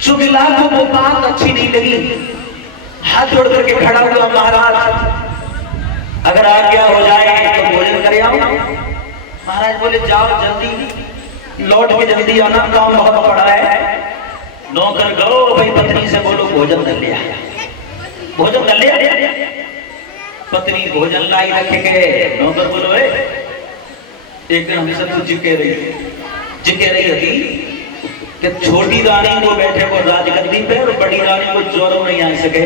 सुबिला को वो बात अच्छी नहीं लगी। हाथ जोड़ करके खड़ा हुआ, महाराज अगर आज्ञा हो जाए तो भोजन करे आओ। महाराज बोले जाओ जल्दी लौट के जल्दी आना, काम बहुत पड़ा है। नौकर गो भाई पत्नी से बोलो भोजन कर लिया, भोजन कर लिया। पत्नी भोजन लाई रखे गए। नौकर बोलो एक दिन हमसे तो जिके रही थी कि छोटी रानी को बैठे को राजगद्दी पे और बड़ी रानी को चोरों नहीं आ सके।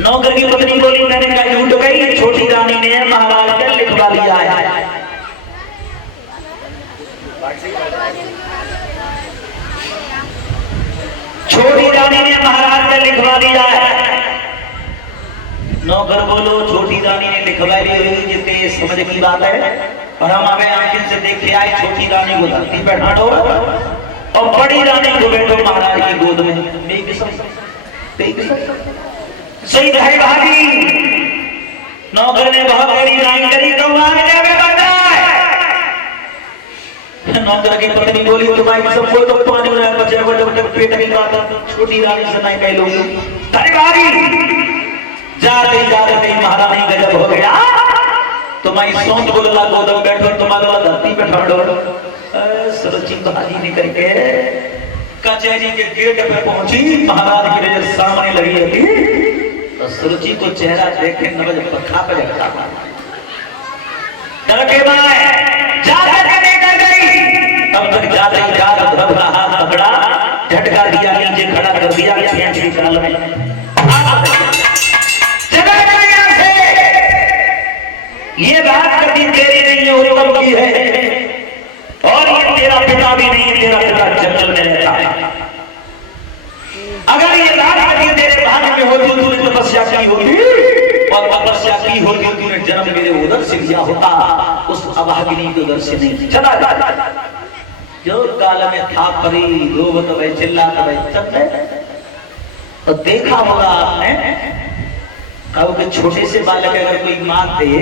नौकर की पत्नी बोली मैंने कहा झूठ गई, छोटी रानी ने महाराज का लिखवा लिया है। छोटी रानी ने महाराज का लिखवा दिया है। नौकर बोलो छोटी रानी ने लिखवाई ली जितने समझ की बात है, और हम हमें आंखों से देखे आए छोटी रानी को धरती पे ढांढो और बड़ी रानी को बैठो महाराज की गोद में। सही भाई भाभी नौकर ने बहुत बड़ी रानी करी तो नौकर की पत्नी बोली तुम्हारी सबको तो पानी में बचे को जब तक पेट की बात छोटी रानी से नहीं कह लोगी। अरे भाभी जाते महारानी गजब हो गया। तुम्हारी सोच बोलला गोदम बैठो तुम्हारा धरती पे ठाड़ो। सुरुचि भाजी ने करके कचहरी के गेट पे पहुंची, महाराज की नजर सामने लगी थी तो सुरुचि को चेहरा देखे नजर पखा पे झटका मारा। डर के मारे जाकर के कर गई। तब तक जाते धरम का हाथ पकड़ा, झटका दिया, नीचे खड़ा कर दिया, खींच के गाल में ये बात कभी तेरी नहीं है, उत्तम की है, और ये तेरा पिता भी नहीं है, तेरा पिता जंगल में रहता है। अगर ये बात कभी तेरे भाग्य में होती तूने तपस्या की होती, और तपस्या की होती तूने जन्म मेरे उधर से लिया होता, उस अभागिनी के उधर से नहीं। चला जो काल में था परी रोवत भाई चिल्लात भाई सब तो देखा होगा आपने, कहो कि छोटे से बालक अगर कोई मार दे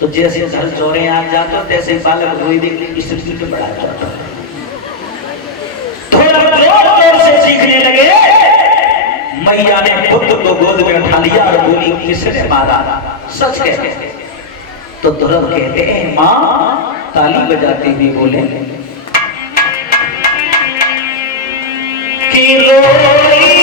तो जैसे घर चोरे आ जाते हो तैसे बालक रोई देख इस पे बढ़ा जाता है। थोड़ा जोर से सीखने लगे। मैया ने पुत्र को गोद में उठा लिया और बोली किसने मारा, सच कहते तो ध्रुव कहते हैं माँ ताली बजाते हुए बोले कि रोई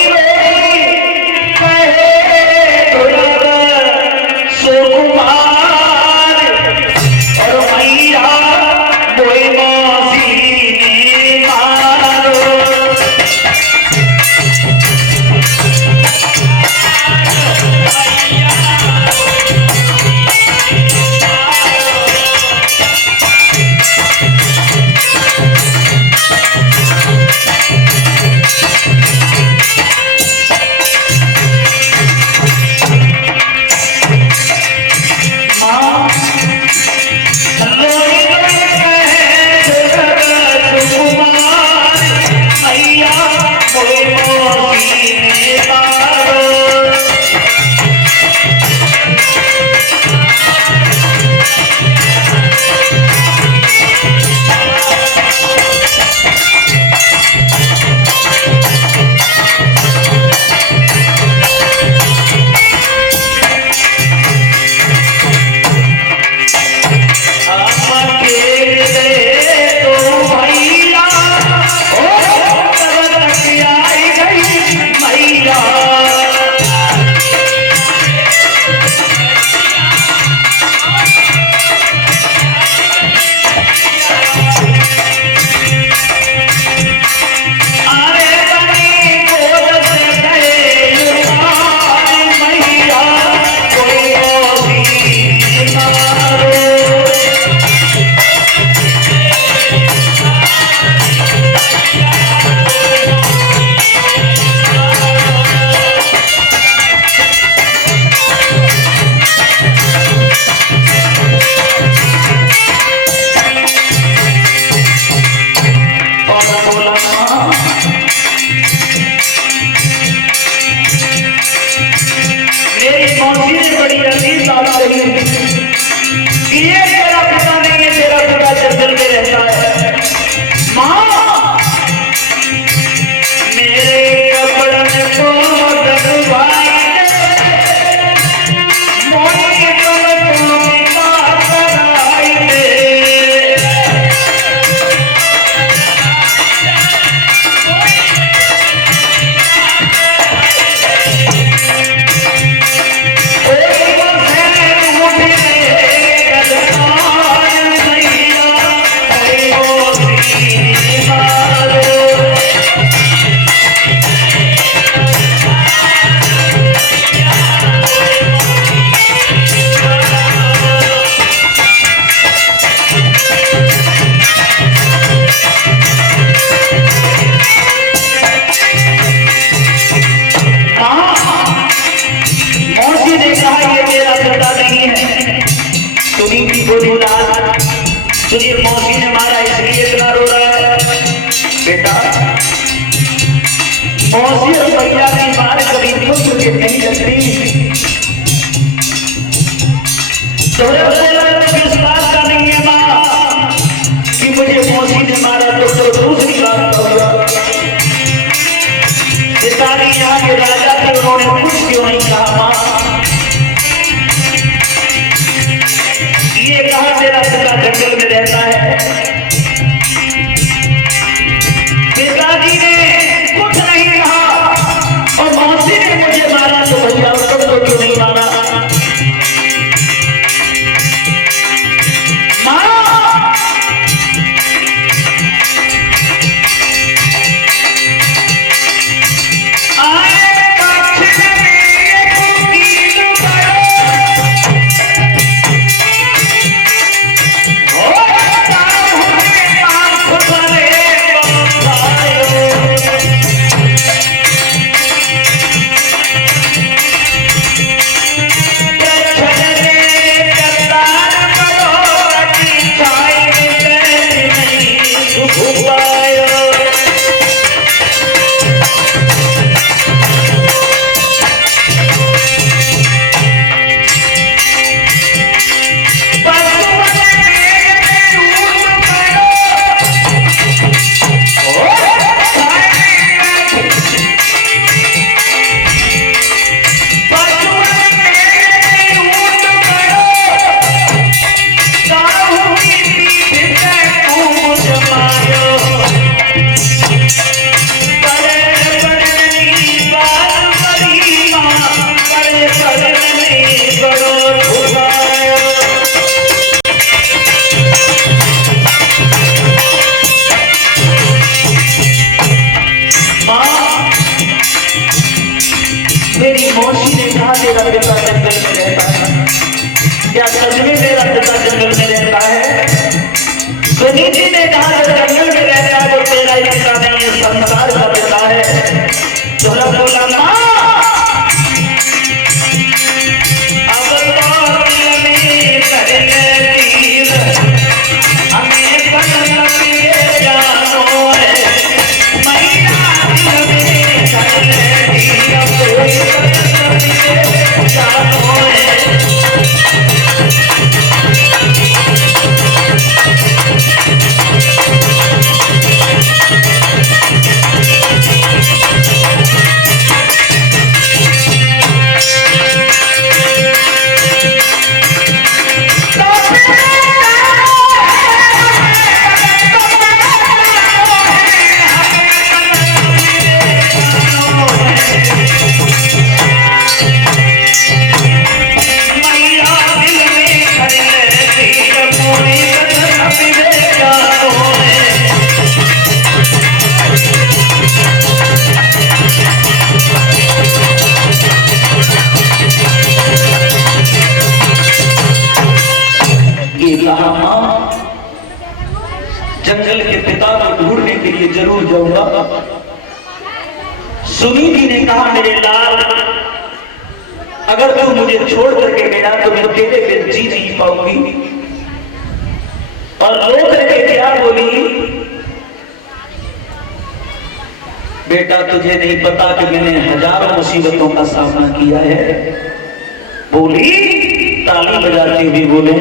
मौसी और भैया की मार कभी पुत्र के नहीं लगती। विश्वास का नहीं है माँ कि मुझे मौसी ने मारा तो दूसरी बात होगा। पिताजी यहाँ के राजा थे, उन्होंने कुछ क्यों नहीं कहा माँ? ये कहा तेरा पिता जंगल में रहता है। पिताजी ने कुछ नहीं कहा और मौसी ने मुझे मारा तो भैया तुमको क्यों नहीं मारा? मेरी मौसी ने कहा तेरा पिता जंगल में रहता है। क्या सच में मेरा पिता जंगल में रहता है? सुनी जी ने कहा जब जंगल में रहता है तो तेरा ही पिता नहीं है, संसार का पिता है। बोला बोला माँ जंगल के पिता को ढूंढने के लिए जरूर जाऊंगा। सुनी जी ने कहा मेरे लाल अगर तू मुझे छोड़ करके गया तो मैं तेरे बिन जी नहीं पाऊंगी। और रो करके क्या बोली, बेटा तुझे नहीं पता कि मैंने हजारों मुसीबतों का सामना किया है। बोली ताली बजाते हुए बोले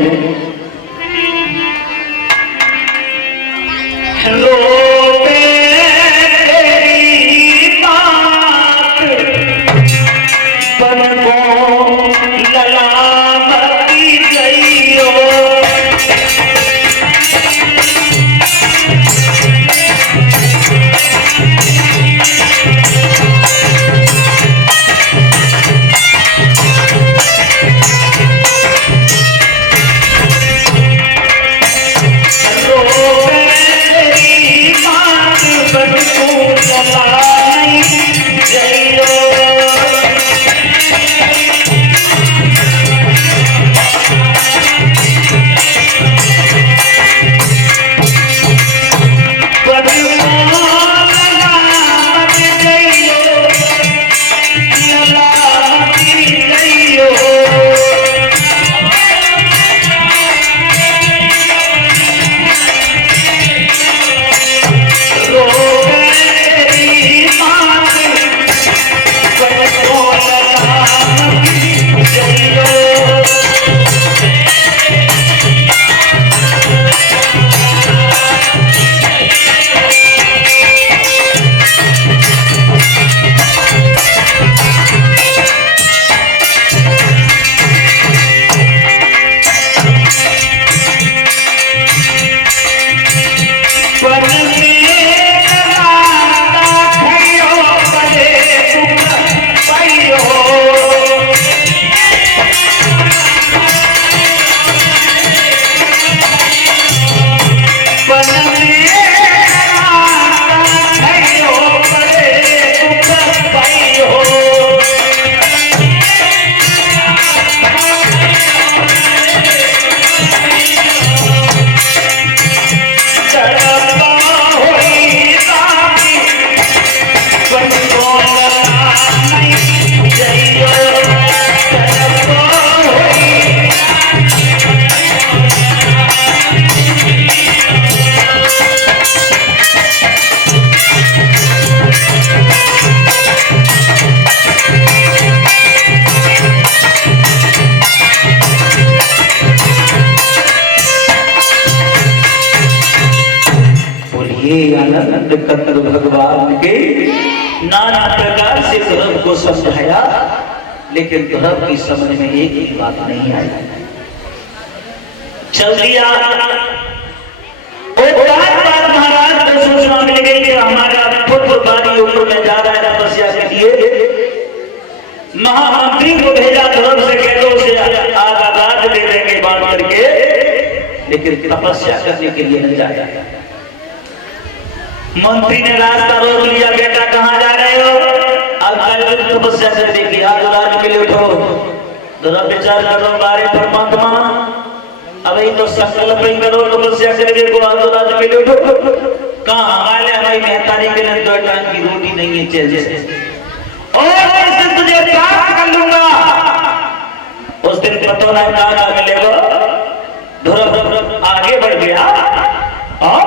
हे आनंद कंद भगवान के नाना प्रकार से धर्म को समझाया, लेकिन धर्म की समझ में एक ही बात नहीं आई। चल दिया महाराज को सूचना मिल गई कि हमारा पुत्र बारी ऊपर में जा रहा है तपस्या के लिए। महामंत्री को भेजा धर्म से कह दो उसे आधा राज दे देंगे बांध करके, लेकिन तपस्या करने के लिए नहीं जाया। मंत्री ने रास्ता रोक लिया, बेटा कहां जा रहे हो? अब तपस्या करने की आज राज के लिए उठो, जरा विचार करो बारे परमात्मा, अब ये तो संकल्प ही करो तपस्या करके को आज राज के लिए उठो। कहां हमारी मेहतारी के लिए दो टाइम की रोटी नहीं है चाहिए, और इस तुझे प्राप्त कर लूंगा। उस दिन पता नहीं कहां मिलेगा। धुरंधर आगे बढ़ गया और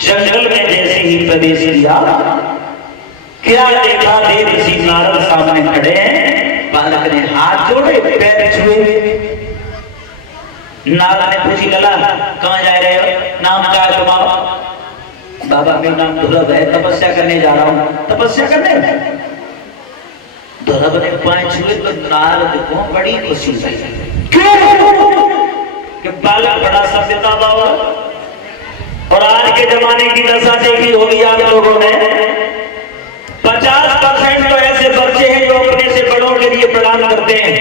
जंगल में जैसे ही प्रवेश किया, क्या देखा? देव ऋषि नारद सामने खड़े हैं। बालक ने हाथ जोड़े, पैर छुए। नारद ने पूछी, लला कहां जा रहे हो? नाम क्या है तुम्हारा? बाबा मेरा नाम ध्रुव है, तपस्या करने जा रहा हूं। तपस्या करने? ध्रुव ने पैर छुए तो नारद को बड़ी खुशी हुई। क्यों? कि बालक बड़ा सभ्यता बाबा, और आज के जमाने की दशा देखी होगी आप लोगों ने। 50% तो ऐसे बच्चे हैं जो अपने से बड़ों के लिए प्रणाम करते हैं,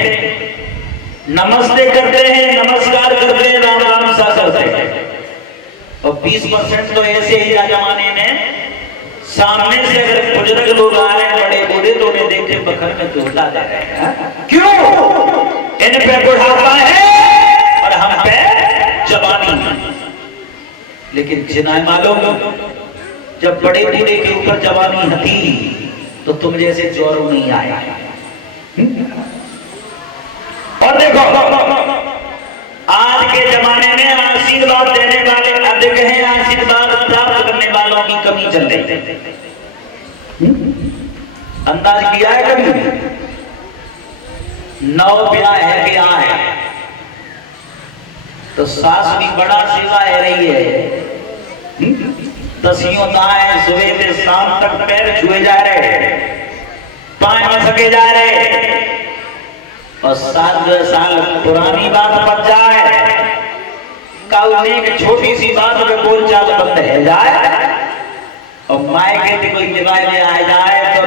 नमस्ते करते हैं, नमस्कार करते हैं, राम राम सा करते हैं। और 20% तो ऐसे ही जमाने में सामने से अगर बुजुर्ग लोग आ रहे हैं, बड़े बूढ़े, तो उन्हें देख के बखर में जोड़ता दे रहे हैं। क्यों? इन पे बुढ़ापा है और हम पे जवानी है। लेकिन जिन्हें मालूम, जब बड़े बूढ़े के ऊपर जवानी थी तो तुम जैसे जोर नहीं आया। और देखो आज के जमाने में आशीर्वाद देने वाले अधिक हैं, आशीर्वाद प्राप्त करने वालों की कमी चल रही है। अंदाज किया है कभी? 9 ब्याह है, क्या है तो सास भी बड़ा सेवा है रही है। 10 दाएं सुबह से शाम तक पैर छुए जा रहे, पांव मसके जा रहे, और 7 साल पुरानी बात बच जाए, कल एक छोटी सी बात में बोलचाल बंद है जाए, और माए के कोई निभाए में आ जाए तो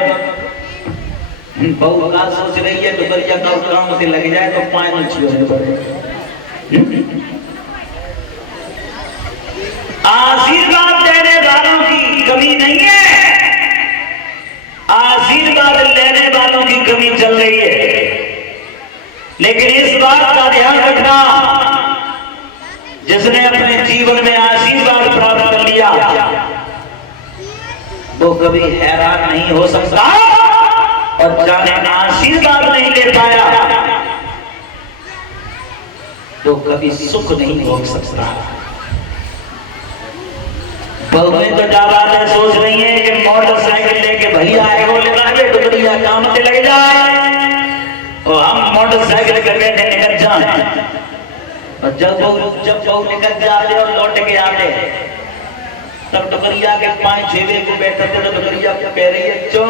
बहू का सोच रही है तो बरिया का काम से लग जाए तो पांव छुए पड़े। आशीर्वाद देने वालों की कमी नहीं है, आशीर्वाद लेने वालों की कमी चल रही है। लेकिन इस बात का ध्यान रखना, जिसने अपने जीवन में आशीर्वाद प्राप्त कर लिया वो कभी हैरान नहीं हो सकता, और जाने आशीर्वाद नहीं ले पाया तो कभी सुख नहीं भोग सकता। बहुएं तो जाबाज सोच रही है कि मोटरसाइकिल लेके भैया आए वो लगाए टुकड़िया काम से लग जाए और हम मोटरसाइकिल करके निकल जाए, और जब बहु निकल जाते और लौट के आते तब टुकड़िया के 5-6 को बैठते तो टुकड़िया कह रही है चो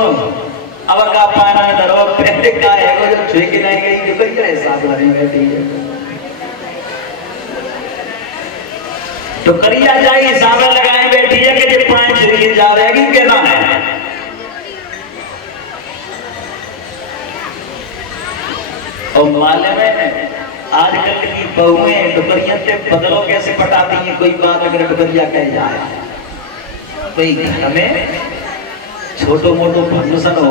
अब का पाना धरो पहले का है वो जब छुए की नहीं गई टुकड़िया हिसाब नहीं बैठी है, टुकड़िया जाए हिसाब लगाए बैठी है कि ये 5 जा रहेगी कहना है। और मालूम है आजकल की बहुएं टुकड़िया से बदलो कैसे पटाती हैं। कोई बात अगर टुकड़िया कह जाए, कोई घर में छोटो मोटो फंक्शन हो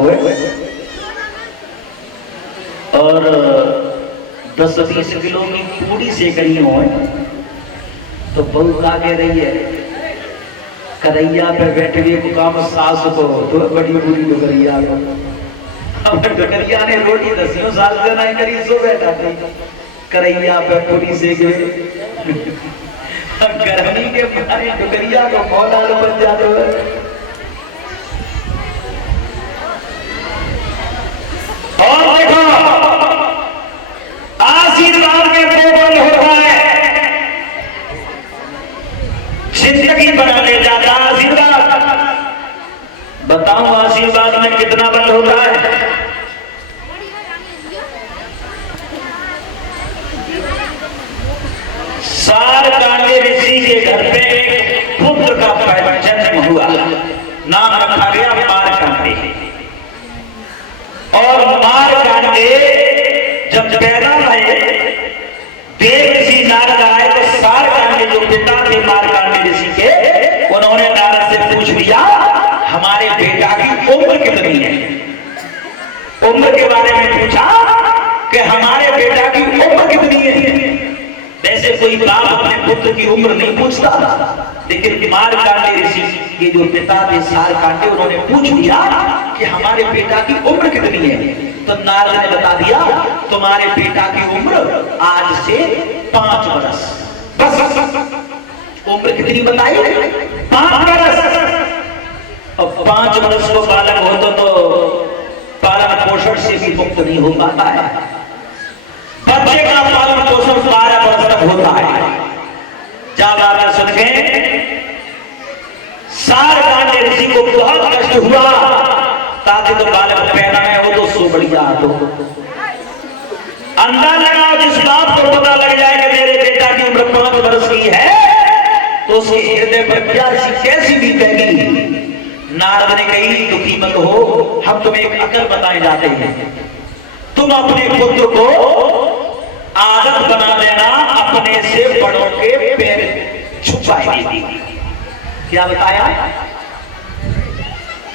और 10-20 किलो की पूरी सेकड़ी हो तो बहू का कह रही है करैया पे बैठे हुए को काम सास को तो बड़ी बुरी डुगरिया। अब डुगरिया ने रोटी 10 साल से नहीं करी सो बैठा थी करैया पे पूरी से गए। गर्मी के मारे डुगरिया को मौला बन जाते हुए और देखो आशीर्वाद में 2 बंद होता है, जिंदगी आशीर्वाद में कितना बल होता है। सारकांडे ऋषि के घर पे पुत्र का जन्म हुआ, नाम रखा गया मारकांडे। और मारकांडे जब पैदा हुए, देव ऋषि नारद आए तो सारकांडे जो पिता थे मारकांडे ऋषि के, उन्होंने नारद से पूछ लिया हमारे बेटा की उम्र कितनी है। उम्र के बारे में पूछा कि हमारे बेटा की उम्र कितनी है। वैसे कोई बाप अपने पुत्र की उम्र नहीं पूछता, लेकिन मारकांडे ऋषि के जो पिता थे सारकांडे, उन्होंने पूछ लिया कि हमारे बेटा की उम्र कितनी है। तो नारद ने बता दिया तुम्हारे बेटा की उम्र आज से 5 वर्ष। बस उम्र कितनी बताई? 5 वर्ष। और 5 वर्ष को बालक हो तो पालन पोषण से भी मुक्त नहीं हो पाता है। बच्चे का पालन पोषण 12 वर्ष तक होता है। जब आप सुन गए सारकांडे ऋषि को बहुत कष्ट हुआ, ताकि तो बालक पैदा में हो तो सो बढ़िया तो अंदाजा लगाओ, जिस बाप को पता लग जाए कि मेरे बेटा की उम्र 5 वर्ष की है, तो उसके हृदय पर क्या कैसी बीतेगी। नारद ने कही दुखी मत हो, हम तुम्हें एक अकल बताए जाते हैं। तुम अपने पुत्र को आदत बना देना अपने से बड़ों के पैर छुपाएगी। क्या बताया?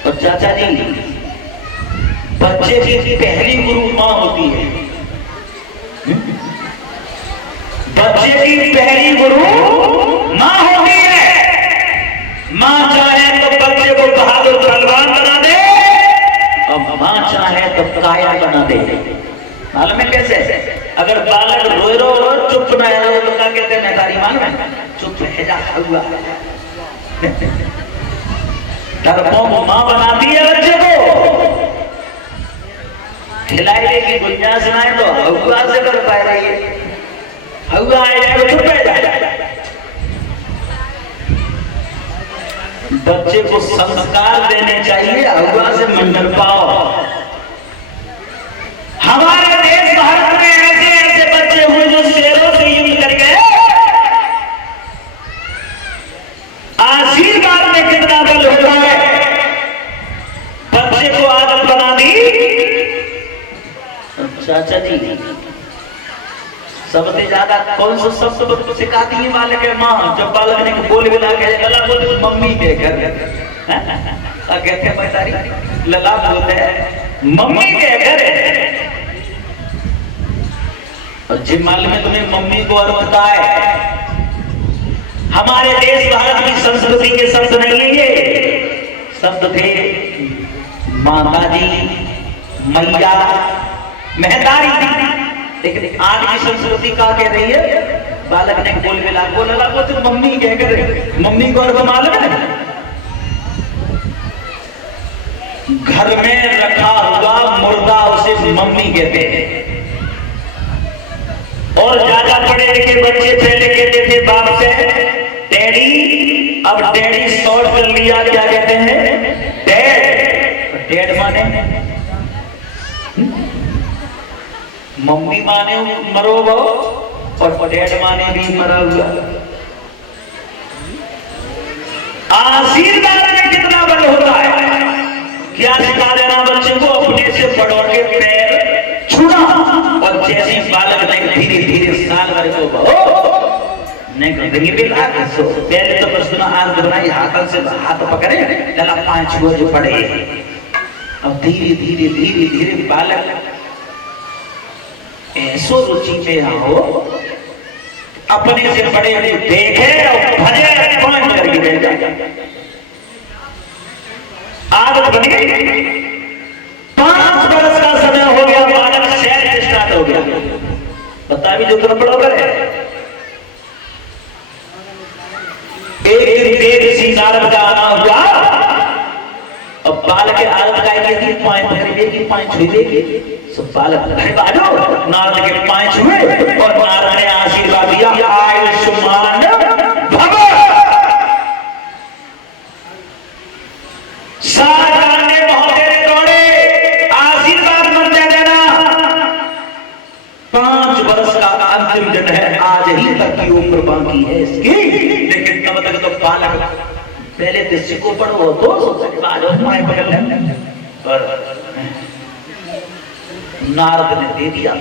और चाचा जी, बच्चे की पहली गुरु मां होती है। बच्चे की पहली गुरु मां होती है। मां चाहे तो बच्चे को बहादुर पहलवान बना दे, और मां चाहे तो कायर बना दे। मालूम है कैसे? अगर बालक रोए रो चुप न है तो क्या कहते हैं? तारी मान में चुप है जा हुआ। डरपोक मां बनाती है बच्चे को, खिलाए की गुंजाइश ना है तो हुआ से कर पाए रही है। हुआ आ जाए तो चुप है जाए। बच्चे को संस्कार देने चाहिए, हुआ से मंडल पाओ। हमारे देश भारत में ऐसे ऐसे बच्चे हुए जो शेरों से युद्ध कर गए। आशीर्वाद में कितना बल होता है। बच्चे को आदत बना दी। चाचा जी, सबसे ज्यादा कौन सा शब्द सिखाती है बालक है? माँ। जब बालक ने बोल मिला के लला बोलते मम्मी के घर कहते हैं बेचारी लला बोलते हैं मम्मी के घर। और जिन माल में तुम्हें मम्मी को अर्थ पता है। हमारे देश भारत की संस्कृति के शब्द नहीं लेंगे, शब्द थे माता जी, मैया, महतारी। लेकिन आज की संस्कृति क्या कह रही है? बालक ने बोल मिला बोला वो तो मम्मी कह कर, मम्मी को अर्थ मालूम है? घर में रखा हुआ मुर्दा उसे मम्मी कहते हैं। और ज्यादा पढ़े लिखे बच्चे पहले कहते थे बाप से डैडी, अब डैडी शॉर्ट कर लिया, क्या कहते हैं? डैड। डैड माने मम्मी माने मरो वो, और डैड माने भी मरा हुआ। आशीर्वाद में कितना बल होता है। क्या सिखा देना बच्चे को? अपने से बड़ों के पैर छूना। और जैसे बालक ने धीरे धीरे साल भर को नहीं पहले तो बस आंख बनाई, हाथ से हाथ पकड़े, चला 5 रोज पड़े। अब धीरे धीरे धीरे धीरे बालक ऐसो रुचि में आओ, अपने से बड़े देखे और भजे 5 करके बैठ जाए। आदत बन गई। 5 वर्ष का समय हो गया, बालक शहर स्टार्ट हो गया। बता भी जो तुम बड़ोबर है। एक दिन देव ऋषि नारद का आना हुआ। अब बालक के आदत का 5 छुएगी। सब बालक बाजो नारद के 5 छुए और नारद ने आशीर्वाद दिया, आयुष्मान भव। सारकांडे महोदय पहले दृश्य को पढ़ो तो माए पकड़ ले। पर नारद ने दे दिया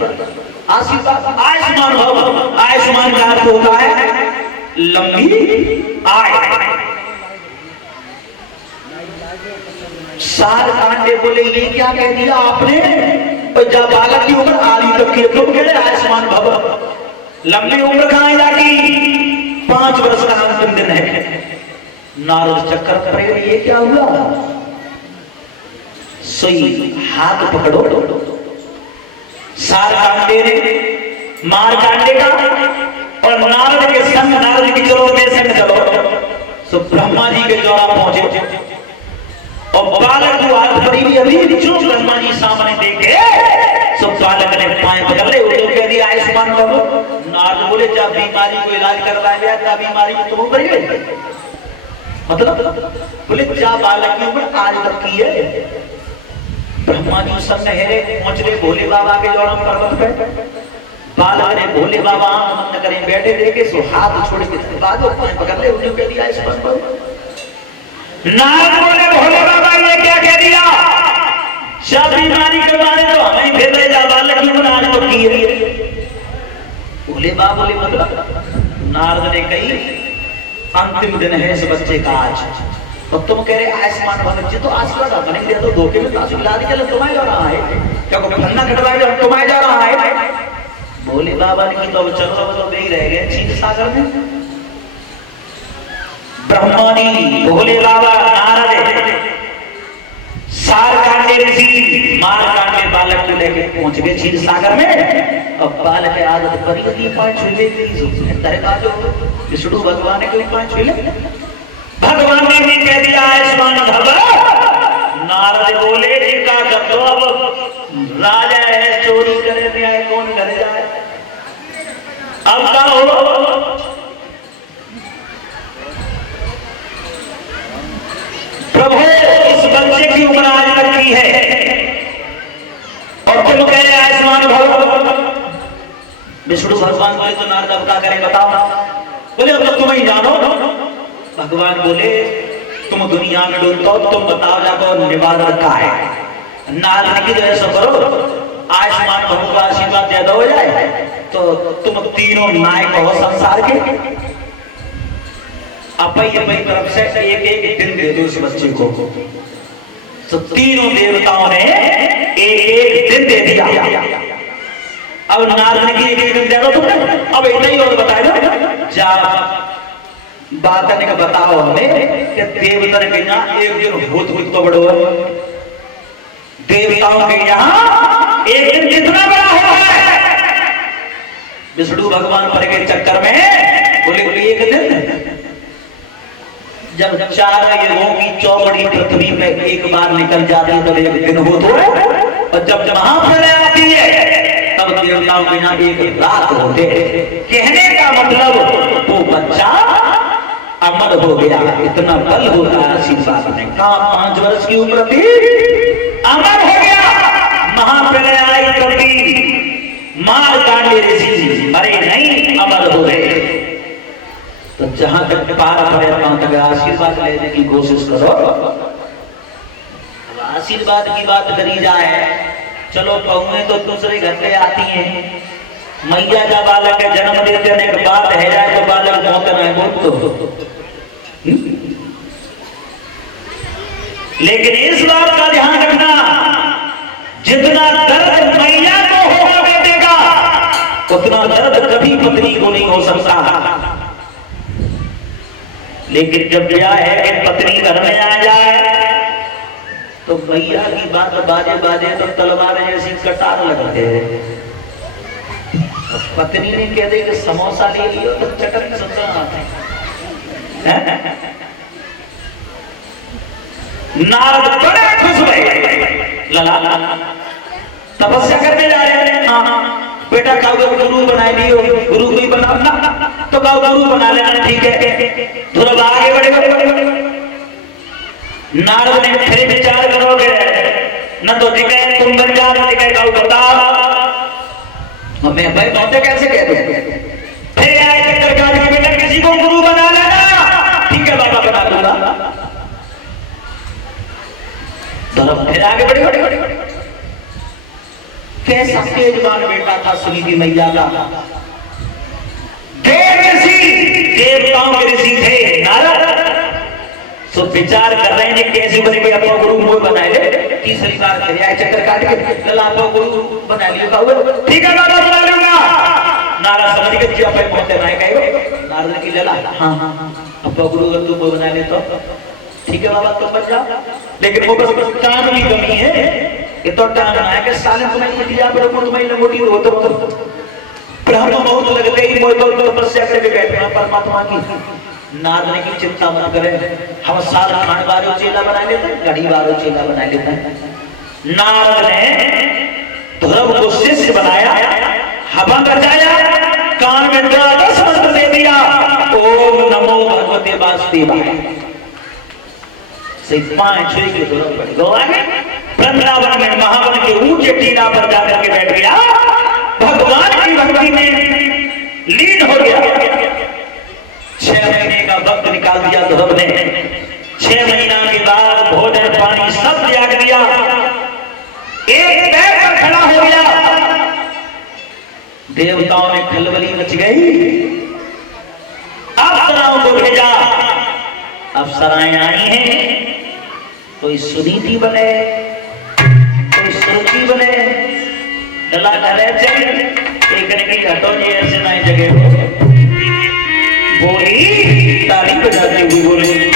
आशीर्वाद। आयुष्मान भव, आयुष्मान का अर्थ होता है लंबी आय। सार कांडे बोले ये क्या कह दिया आपने, जब बालक की उम्र आधी तक की, तुम कह रहे आयुष्मान भव, लंबी उम्र कहां जाती, 5 वर्ष का अंतिम दिन है। नारद चक्कर पड़ेगा ये क्या हुआ, सही हाथ पकड़ो। सार कांडे ने मार कांडे का और नारद के संग, नारद की चलो में संग चलो, तो ब्रह्मा जी के द्वारा पहुंचे और बालक को हाथ पड़ी भी अभी जो ब्रह्मा जी सामने देखे, तो बालक ने पाए पकड़ ले, वो कह दिया आयुष्मान भव। नारद बोले जब बीमारी को इलाज करवाया गया था बीमारी तो वो बढ़ गई, मतलब बोले जा बालक की उम्र आज तक की है। ब्रह्मा जी संग हेरे पहुंच गए भोले बाबा के द्वारा पर्वत पे। बालक ने भोले बाबा आनंद करें बैठे देखे, सो हाथ छोड़ के बाद पकड़ ले, उन्हें कह दिया आयुष्मान भव। नारद बोले भोले बाबा ये क्या कह दिया, सब बीमारी के बारे तो हमें भेज जा, बालक की उम्र आज तो की है। भोले बाबा बोले मतलब, नारद ने कही अंतिम दिन है इस बच्चे का आज, तो तुम कह रहे आयुष्मान भव जी, तो आशीर्वाद अपने दे दो, धोखे में ताश ला दी, चलो तुम्हारे जा रहा है क्या को फन्ना कटवा के तुम्हारे जा रहा है। भोले बाबा ने की तो चलो तो नहीं रह गए क्षीर सागर में। ब्रह्मा जी, भोले बाबा, नारद, सार कांडे ऋषि, मार कांडे बालक को लेके पहुंच गए क्षीर सागर में। अब बालक की आदत बनी होती है 5 छुले विष्णु भगवान ने कोई 5 छुले, भगवान ने भी कह दिया आयुष्मान भव। नारद बोले जिनका कर दो, अब राजा है चोरी करे न्याय कौन करे जाए, अब क्या हो। प्रभु इस बच्चे की उम्र आज तक की है और तुम कह रहे आयुष्मान भव। विष्णु भगवान बोले तो नारद अब क्या करें बताओ, बोले अब तो तुम ही जानो। भगवान बोले तुम दुनिया में ढूंढते हो, तुम बताओ जाकर निवारण का है। नारद की तो ऐसा करो आयुष्मान भव का आशीर्वाद ज्यादा हो जाए, तो तुम तीनों नायक हो संसार के, अपनी तरफ से एक एक दिन दे दो उस बच्चे को। तो तीनों देवताओं ने एक एक दिन दे दिया। अब नारद ने एक एक दिन दे दो तुमने, अब इतना ही और बताए जा बात करने का बताओ हमें कि देवता के यहाँ एक दिन भूत तो बड़ो है, देवताओं के यहाँ एक दिन कितना बड़ा हुआ है। विष्णु भगवान पर के चक्कर में बोले एक दिन जब 4 युगों की चौबड़ी पृथ्वी में एक बार निकल जाती है तब एक दिन हो तो, और जब महाप्रलय आती है तब देवताओं के यहाँ एक रात होते। कहने का मतलब वो बच्चा अमर हो गया, इतना बल होता है आशीर्वाद में। कहा 5 वर्ष की उम्र थी, अमर हो गया। महाप्रलय आई कभी मार कांडे ऋषि अरे नहीं अमर हो गए। तो जहां तक पार पड़े वहां तक आशीर्वाद लेने की कोशिश करो। अब आशीर्वाद की बात करी जाए, चलो बहुएं तो दूसरे घर पे आती हैं, मैया जब बालक के जन्म देते हैं एक बात है जाए तो बालक मौत है बहुत तो। लेकिन इस बात का ध्यान रखना, जितना दर्द मैया को होगा बेटे का, उतना दर्द कभी पत्नी को नहीं हो सकता। लेकिन जब ब्याह है कि पत्नी घर में आ जाए तो भैया की बात बाजे बाजे तो तलवार जैसी कटार लगते हैं। पत्नी ने कह दे कि समोसा ले लियो तो चटक समझा नारद बड़े खुश हुए, लला तपस्या करने जा रहे हैं। हाँ बेटा काऊ गुरु बना लियो, गुरु कोई बना ना तो काऊ गुरु बना लेना, ठीक है थोड़ा आगे बढ़े। नारद ने फिर विचार करोगे न तो दिखे तुम बन जा, न दिखे काऊ बताओ मैं भाई बातें कैसे कहते हैं। फिर आए चक्कर काट के बेटा किसी को गुरु बना लेना, ठीक है बाबा बना दूंगा। धर्म फिर आगे बढ़े बढ़े बढ़े कैसा तेजवान बेटा था सुनीति मैया का। देव ऋषि, देवताओं के ऋषि थे नारद। तो विचार कर रहे हैं कैसे बनेंगे अपना गुरु मुझे बनाए ले। तीसरी बार दरिया चक्कर काट के लला तो गुरु बना लियो। ठीक है बाबा बना लूंगा। नारद समझ के जी अपने पहुंचे ना कहे नारद की लला हाँ हाँ अपना गुरु अगर तू मुझे बना ले तो ठीक है बाबा तुम बच जाओ। लेकिन वो बस टाइम की कमी है। ये तो टाइम ना है कि साले तुम्हें दिया पर तुम्हें लंगोटी हो तो ब्रह्म बहुत लगते ही मोह तो तपस्या करके बैठे हैं परमात्मा की। नारद ने की चिंता मत करे हम साल खान बारो चेला बना लेते हैं गढ़ी बारो चेला बना लेते हैं। नारद ने ध्रुव को शिष्य बनाया हवन रचाया कान में द्वादश मंत्र दे दिया ओम नमो भगवते वासुदेवाय से पांच छह के ध्रुव पड़ गो आगे वृंदावन में महावन के ऊंचे टीला पर जाकर के बैठ गया भगवान की भक्ति में लीन हो गया। 6 महीने का वक्त निकाल दिया ध्रुव ने। 6 महीना के बाद भोजन पानी सब त्याग दिया। एक पैर पर खड़ा हो गया। देवताओं में खलबली मच गई। अप्सराओं को भेजा। अप्सराएं आई हैं कोई सुनीति बने कोई सुरुचि बने लला करे चल एक ने की हटो ये ऐसे नई जगह बोली ताली बजाती हुई बोली